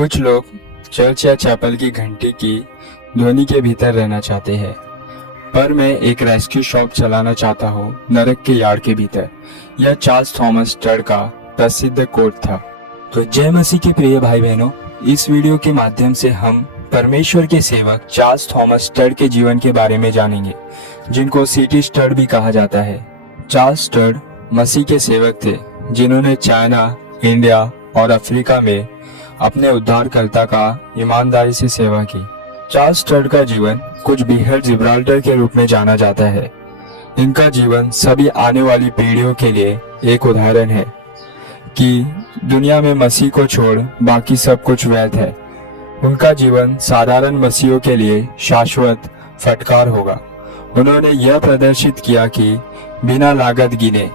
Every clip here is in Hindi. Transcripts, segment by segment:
कुछ लोग चर्च या चैपल की घंटी की ध्वनि के भीतर रहना चाहते हैं, पर मैं एक रेस्क्यू शॉप चलाना चाहता हूँ नरक के यार्ड के भीतर। यह चार्ल्स थॉमस स्टड का प्रसिद्ध कोट था। तो जय मसीह के प्रिय भाई बहनों, इस वीडियो के माध्यम से हम परमेश्वर के सेवक चार्ल्स थॉमस स्टड के जीवन के बारे में जानेंगे, जिनको सिटी स्टड भी कहा जाता है। चार्ल्स स्टड मसीह के सेवक थे, जिन्होंने चाइना, इंडिया और अफ्रीका में अपने उद्धारकर्ता का ईमानदारी से सेवा की। चार्ल्स स्टड का जीवन कुछ बीहड़ जिब्राल्टर के रूप में जाना जाता है। इनका जीवन सभी आने वाली पीढ़ियों के लिए एक उदाहरण है कि दुनिया में मसीह को छोड़ बाकी सब कुछ व्यर्थ है। उनका जीवन साधारण मसीहियों के लिए शाश्वत फटकार होगा। उन्होंने यह प्रदर्शित किया कि बिना लागत गिने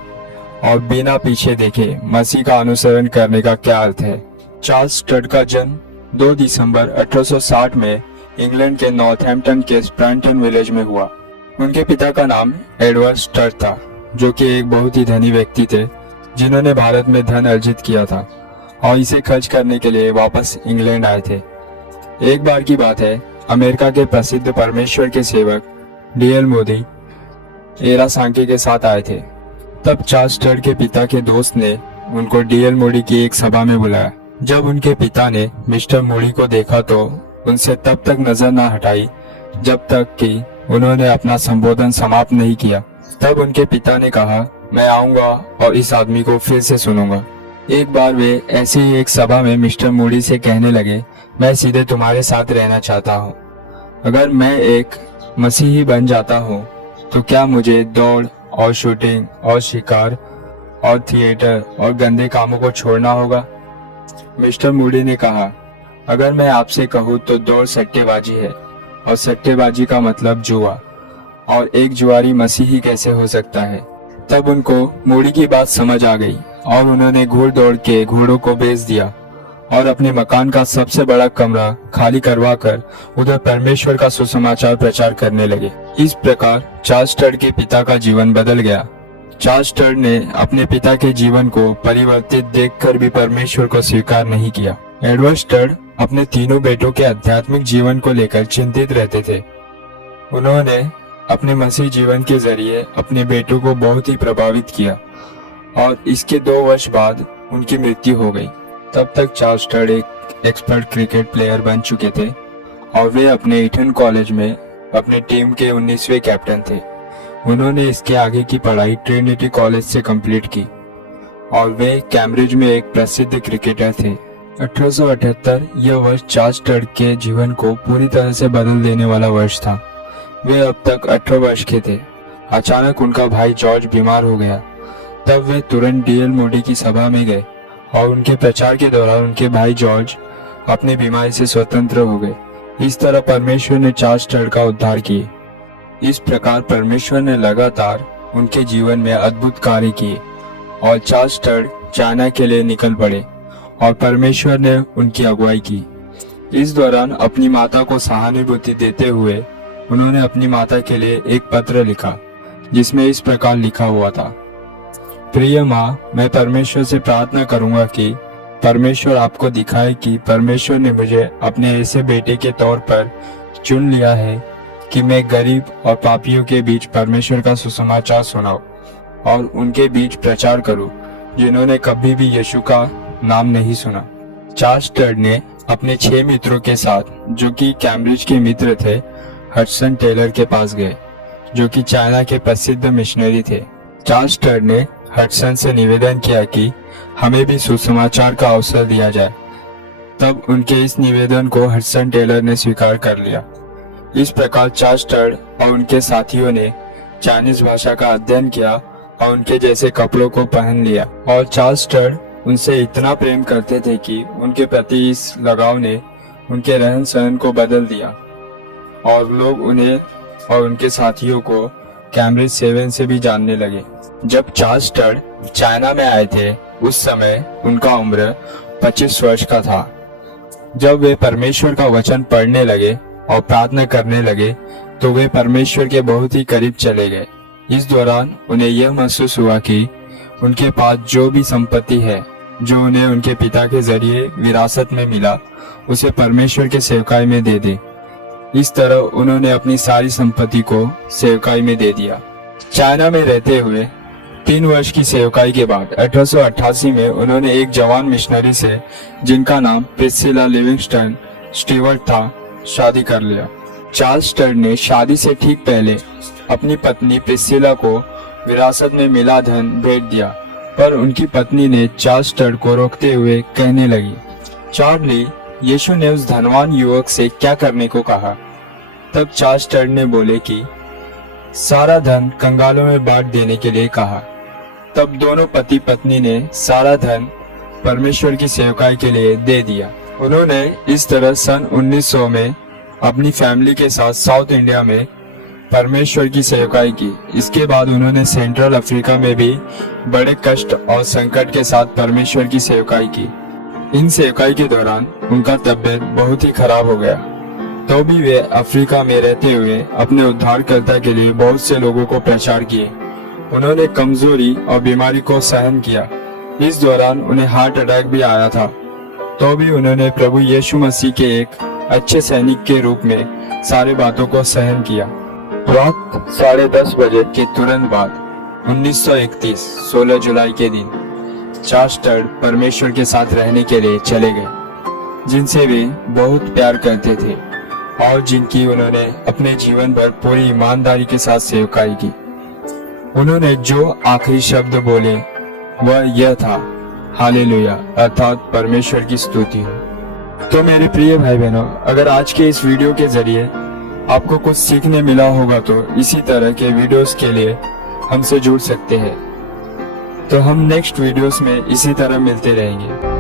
और बिना पीछे देखे मसीह का अनुसरण करने का क्या अर्थ है। चार्ल्स स्टड का जन्म 2 दिसंबर 1860 में इंग्लैंड के नॉर्थहैम्पटन के स्प्रैंटन विलेज में हुआ। उनके पिता का नाम एडवर्ड स्टड था, जो कि एक बहुत ही धनी व्यक्ति थे, जिन्होंने भारत में धन अर्जित किया था और इसे खर्च करने के लिए वापस इंग्लैंड आए थे। एक बार की बात है, अमेरिका के प्रसिद्ध परमेश्वर के सेवक डीएल मोदी एरा सांके के साथ आए थे। तब चार्ल्स स्टड के पिता के दोस्त ने उनको डीएल मोदी की एक सभा में बुलाया। जब उनके पिता ने मिस्टर मोदी को देखा तो उनसे तब तक नजर न हटाई जब तक कि उन्होंने अपना संबोधन समाप्त नहीं किया। तब उनके पिता ने कहा, मैं आऊंगा और इस आदमी को फिर से सुनूंगा। एक बार वे ऐसे ही एक सभा में मिस्टर मोदी से कहने लगे, मैं सीधे तुम्हारे साथ रहना चाहता हूँ। अगर मैं एक मसीही बन जाता हूँ तो क्या मुझे दौड़ और शूटिंग और शिकार और थिएटर और गंदे कामों को छोड़ना होगा? मिस्टर मोदी ने कहा, अगर मैं आपसे कहूँ तो दौड़ सट्टेबाजी है और सट्टेबाजी का मतलब जुआ, और एक जुआरी मसीही कैसे हो सकता है? तब उनको मोदी की बात समझ आ गई और उन्होंने घोड़ दौड़ के घोड़ों को बेच दिया और अपने मकान का सबसे बड़ा कमरा खाली करवाकर उधर परमेश्वर का सुसमाचार प्रचार करने लगे। इस प्रकार चार्ल्स स्टड के पिता का जीवन बदल गया। चार्ल्स स्टड ने अपने पिता के जीवन को परिवर्तित देखकर भी परमेश्वर को स्वीकार नहीं किया। एडवर्ड स्टड अपने तीनों बेटों के आध्यात्मिक जीवन को लेकर चिंतित रहते थे। उन्होंने अपने मसीह जीवन के जरिए अपने बेटों को बहुत ही प्रभावित किया और इसके 2 वर्ष बाद उनकी मृत्यु हो गई। तब तक चार्ल्स स्टड एक एक्सपर्ट क्रिकेट प्लेयर बन चुके थे और वे अपने ईटन कॉलेज में अपनी टीम के 19वें कैप्टन थे। उन्होंने इसके आगे की पढ़ाई ट्रिनिटी कॉलेज से कंप्लीट की और वे कैम्ब्रिज में एक प्रसिद्ध क्रिकेटर थे। 1878 यह वर्ष चार्ल्स स्टड के जीवन को पूरी तरह से बदल देने वाला वर्ष था। वे अब तक 18 वर्ष के थे। अचानक उनका भाई जॉर्ज बीमार हो गया। तब वे तुरंत डीएल मोदी की सभा में गए और उनके प्रचार के दौरान उनके भाई जॉर्ज अपनी बीमारी से स्वतंत्र हो गए। इस तरह परमेश्वर ने चार्ल्स स्टड का उद्धार किए। इस प्रकार परमेश्वर ने लगातार उनके जीवन में अद्भुत कार्य किए और चार्ल्स स्टड चाइना के लिए निकल पड़े और परमेश्वर ने उनकी अगुवाई की। इस दौरान अपनी माता को सहानुभूति देते हुए उन्होंने अपनी माता के लिए एक पत्र लिखा, जिसमें इस प्रकार लिखा हुआ था, प्रिय माँ, मैं परमेश्वर से प्रार्थना करूंगा कि परमेश्वर आपको दिखाए कि परमेश्वर ने मुझे अपने ऐसे बेटे के तौर पर चुन लिया है कि मैं गरीब और पापियों के बीच परमेश्वर का सुसमाचार सुनाऊं और उनके बीच प्रचार करूं जिन्होंने कभी भी यीशु का नाम नहीं सुना। चार्ल्स स्टड ने अपने 6 मित्रों के साथ, जो कि कैम्ब्रिज के मित्र थे, हडसन टेलर के पास गए, जो कि चाइना के प्रसिद्ध मिशनरी थे। चार्ल्स स्टड ने हडसन से निवेदन किया कि हमें भी सुसमाचार का अवसर दिया जाए। तब उनके इस निवेदन को हडसन टेलर ने स्वीकार कर लिया। इस प्रकार चार्ल्स स्टड और उनके साथियों ने चाइनीज भाषा का अध्ययन किया और उनके जैसे कपड़ों को पहन लिया। और चार्ल्स स्टड उनसे इतना प्रेम करते थे कि उनके प्रति इस लगाव ने उनके रहन सहन को बदल दिया और लोग उन्हें और उनके साथियों को कैम्ब्रिज 7 से भी जानने लगे। जब चार्ल्स स्टड चाइना में आए थे, उस समय उनका उम्र 25 वर्ष का था। जब वे परमेश्वर का वचन पढ़ने लगे और प्रार्थना करने लगे तो वे परमेश्वर के बहुत ही करीब चले गए। इस दौरान उन्हें यह महसूस हुआ कि उनके पास जो भी संपत्ति है जो उन्हें उनके पिता के जरिए विरासत में मिला उसे परमेश्वर के सेवकाई में दे दे। इस तरह उन्होंने अपनी सारी संपत्ति को सेवकाई में दे दिया। चाइना में रहते हुए 3 वर्ष की सेवकाई के बाद 1888 में उन्होंने एक जवान मिशनरी से, जिनका नाम प्रिस्सिला लिविंगस्टन स्टीवर्ट था, शादी कर लिया। चार्ल्स स्टड ने शादी से ठीक पहले अपनी पत्नी प्रिस्सिला को विरासत में मिला धन भेंट दिया, पर उनकी पत्नी ने चार्ल्स स्टड को रोकते हुए कहने लगी, चार्ली, यीशु ने उस धनवान युवक से क्या करने को कहा? तब चार्ल्स स्टड ने बोले कि सारा धन कंगालों में बांट देने के लिए कहा। तब दोनों पति पत्नी ने सारा धन परमेश्वर की सेवकाई के लिए दे दिया। उन्होंने इस तरह सन 1900 में अपनी फैमिली के साथ साउथ इंडिया में परमेश्वर की सेवकाई की। इसके बाद उन्होंने सेंट्रल अफ्रीका में भी बड़े कष्ट और संकट के साथ परमेश्वर की सेवकाई की। इन सेवकाई के दौरान उनका तबीयत बहुत ही खराब हो गया, तो भी वे अफ्रीका में रहते हुए अपने उद्धारकर्ता के लिए बहुत से लोगों को प्रचार किए। उन्होंने कमजोरी और बीमारी को सहन किया। इस दौरान उन्हें हार्ट अटैक भी आया था, तो भी उन्होंने प्रभु यीशु मसीह के एक अच्छे सैनिक के रूप में सारे बातों को सहन किया। रात 10:30 बजे के तुरंत बाद 1931 16 जुलाई के दिन चार्ल्स स्टड परमेश्वर के साथ रहने के लिए चले गए, जिनसे वे बहुत प्यार करते थे और जिनकी उन्होंने अपने जीवन भर पूरी ईमानदारी के साथ सेवकाई की। उन्होंने जो आखिरी शब्द बोले वह यह था, हालेलुया, अर्थात परमेश्वर की स्तुति हो। तो मेरे प्रिय भाई बहनों, अगर आज के इस वीडियो के जरिए आपको कुछ सीखने मिला होगा तो इसी तरह के वीडियोस के लिए हमसे जुड़ सकते हैं। तो हम नेक्स्ट वीडियोस में इसी तरह मिलते रहेंगे।